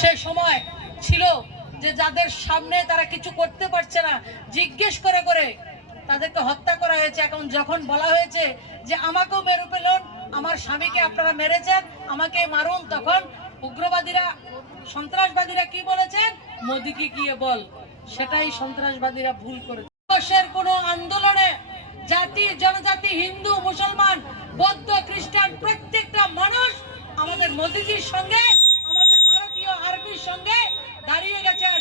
সে সময় ছিল যে যাদের সামনে তারা কিছু করতে পারছে না, জিজ্ঞেস করে করে তাদেরকে হত্যা করা হয়েছে। এখন যখন বলা হয়েছে যে আমাকেও মেরে ফেলুন, আমার স্বামীকে আপনারা মেরেছেন, আমাকে মারুন, তখন উগ্রবাদীরা, সন্ত্রাসবাদীরা কি বলেছেন? মোদিকে গিয়ে বল। সেটাই সন্ত্রাসবাদীরা ভুল করেছে। দেশের কোনো আন্দোলনে জাতি জনজাতি, হিন্দু মুসলমান, বৌদ্ধ খ্রিস্টান প্রত্যেকটা মানুষ আমাদের মোদিজির সঙ্গে, আমাদের ভারতীয় আর্মির সঙ্গে দাঁড়িয়ে গেছেন।